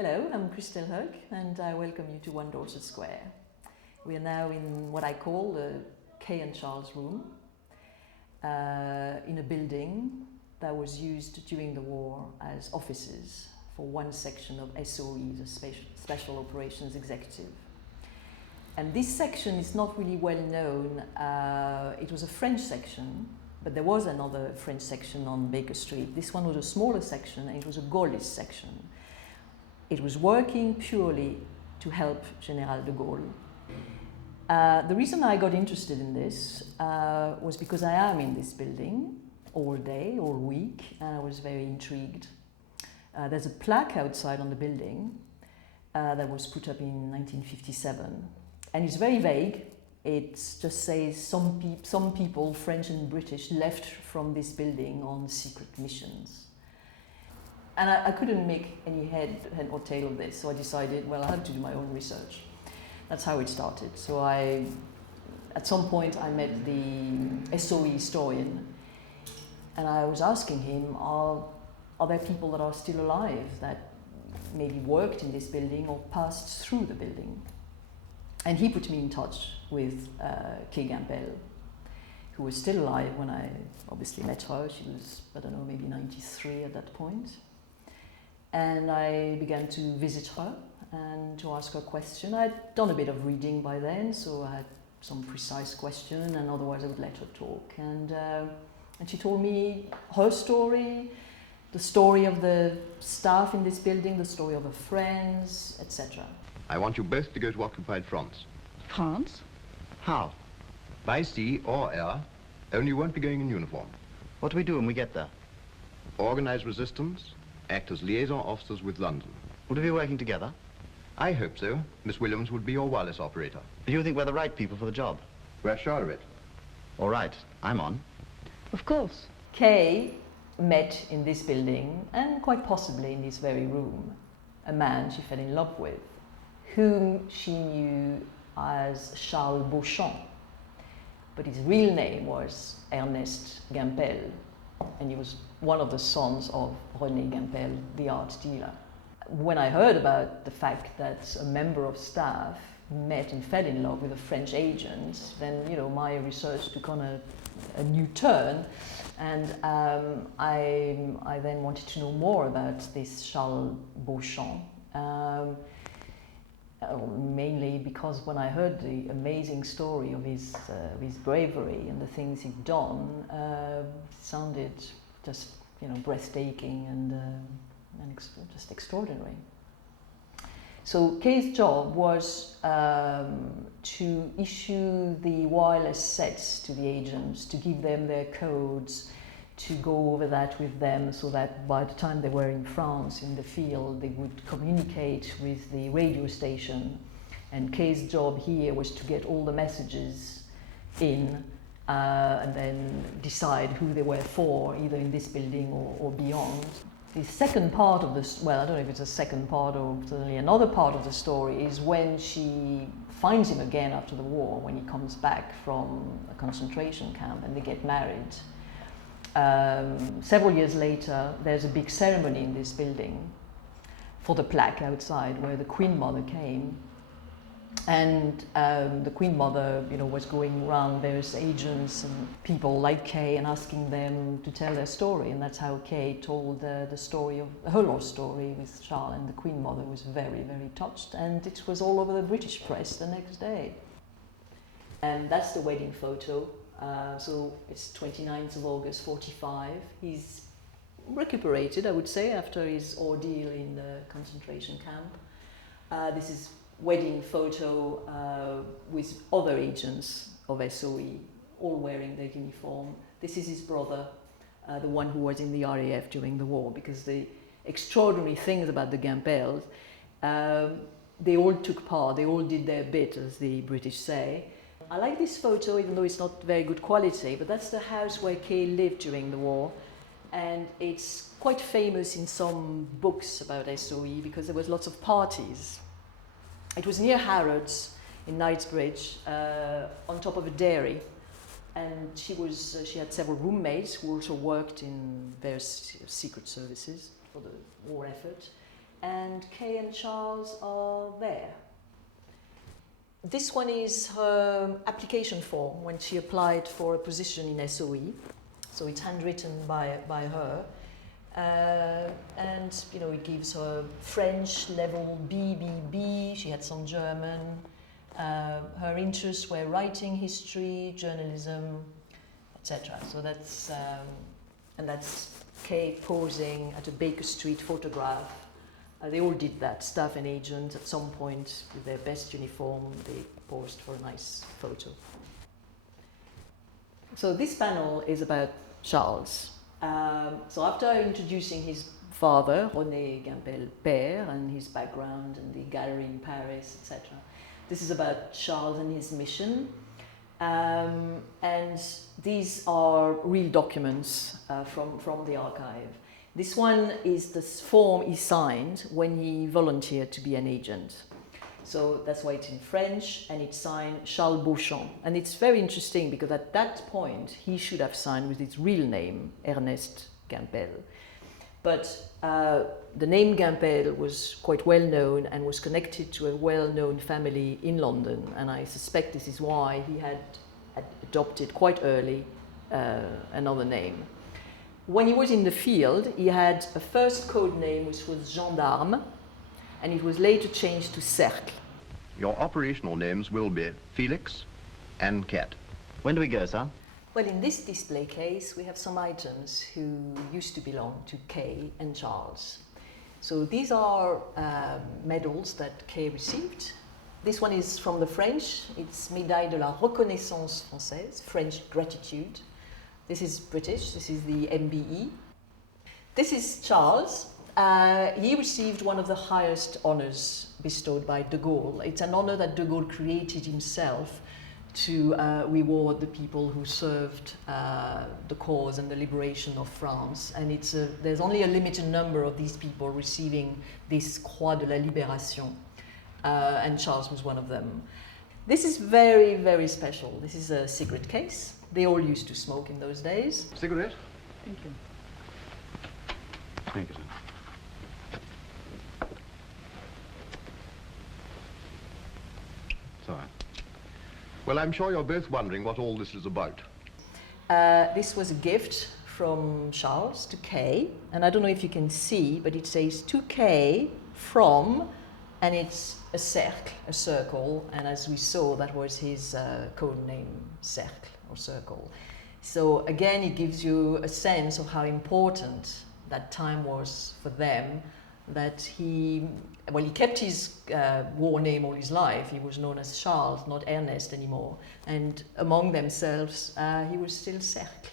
Hello, I'm Houke and I welcome you to 1 Dorset Square. We are now in what I call the Kay and Charles room, in a building that was used during the war as offices for one section of SOE, the Special Operations Executive. And this section is not really well known. It was a French section, but there was another French section on Baker Street. This one was a smaller section and it was a Gaullist section. It was working purely to help General de Gaulle. The reason I got interested in this was because I am in this building all day, all week, and I was very intrigued. There's a plaque outside on the building that was put up in 1957, and it's very vague. It just says some people, French and British, left from this building on secret missions. And I couldn't make any head or tail of this, so I decided, well, I have to do my own research. That's how it started. So at some point I met the SOE historian, and I was asking him, are there people that are still alive that maybe worked in this building or passed through the building? And he put me in touch with Kay Gampel, who was still alive when I obviously met her. She was, I don't know, maybe 93 at that point. And I began to visit her and to ask her questions. I'd done a bit of reading by then, so I had some precise questions, and otherwise I would let her talk. And she told me her story, the story of the staff in this building, the story of her friends, etc. I want you both to go to occupied France. France? How? By sea or air, only you won't be going in uniform. What do we do when we get there? Organize resistance, act as liaison officers with London. Would we be working together? I hope so. Miss Williams would be your wireless operator. Do you think we're the right people for the job? We're sure of it. All right, I'm on. Of course. Kay met in this building, and quite possibly in this very room, a man she fell in love with, whom she knew as Charles Beauchamp. But his real name was Ernest Gampel, and he was one of the sons of René Gampel, the art dealer. When I heard about the fact that a member of staff met and fell in love with a French agent, then my research took on a new turn, and I then wanted to know more about this Charles Beauchamp. Mainly because when I heard the amazing story of his bravery and the things he'd done, it sounded just breathtaking and just extraordinary. So Kay's job was to issue the wireless sets to the agents, to give them their codes, to go over that with them so that by the time they were in France in the field they would communicate with the radio station. And Kay's job here was to get all the messages in and then decide who they were for, either in this building or beyond. The second part of this, well, I don't know if it's a second part or certainly another part of the story, is when she finds him again after the war, when he comes back from a concentration camp and they get married. Several years later, there's a big ceremony in this building for the plaque outside where the Queen Mother came. And the Queen Mother, was going around various agents and people like Kay and asking them to tell their story. And that's how Kay told the story of her love story with Charles, and the Queen Mother was very, very touched. And it was all over the British press the next day. And that's the wedding photo. So it's 29th of August 45. He's recuperated, I would say, after his ordeal in the concentration camp. This is wedding photo with other agents of SOE, all wearing their uniform. This is his brother, the one who was in the RAF during the war, because the extraordinary things about the Gampels, they all took part, they all did their bit, as the British say. I like this photo, even though it's not very good quality, but that's the house where Kay lived during the war. And it's quite famous in some books about SOE because there was lots of parties. It was near Harrods in Knightsbridge, on top of a dairy. And she had several roommates who also worked in various secret services for the war effort. and Kay and Charles are there. This one is her application form when she applied for a position in SOE. So it's handwritten by her. And you know, it gives her French level BBB, she had some German. Her interests were writing, history, journalism, etc. So that's, and that's Kay posing at a Baker Street photograph. They all did that, staff and agent, at some point with their best uniform, they posed for a nice photo. So this panel is about Charles. So after introducing his father, René Gimpel père, and his background and the gallery in Paris, etc., this is about Charles and his mission. And these are real documents from the archive. This one is the form he signed when he volunteered to be an agent. So that's why it's in French, and it's signed Charles Beauchamp. And it's very interesting because at that point, he should have signed with his real name, Ernest Gimpel. But the name Gimpel was quite well known and was connected to a well-known family in London. And I suspect this is why he had adopted quite early another name. When he was in the field, he had a first code name which was Gendarme, and it was later changed to Cercle. Your operational names will be Felix and Cat. When do we go, sir? Well, in this display case, we have some items who used to belong to Kay and Charles. So these are medals that Kay received. This one is from the French. It's Médaille de la Reconnaissance Française, French gratitude. This is British. This is the MBE. This is Charles. He received one of the highest honors bestowed by de Gaulle. It's an honor that de Gaulle created himself to reward the people who served the cause and the liberation of France. And there's only a limited number of these people receiving this Croix de la Libération. And Charles was one of them. This is very, very special. This is a cigarette case. They all used to smoke in those days. Cigarette? Thank you. Thank you, sir. Sorry. Well, I'm sure you're both wondering what all this is about. This was a gift from Charles to Kay, and I don't know if you can see, but it says to Kay from, and it's a cercle, a circle, and as we saw, that was his code name, Cercle or Circle. So again, it gives you a sense of how important that time was for them, that he kept his war name all his life. He was known as Charles, not Ernest anymore. And among themselves, he was still Cercle.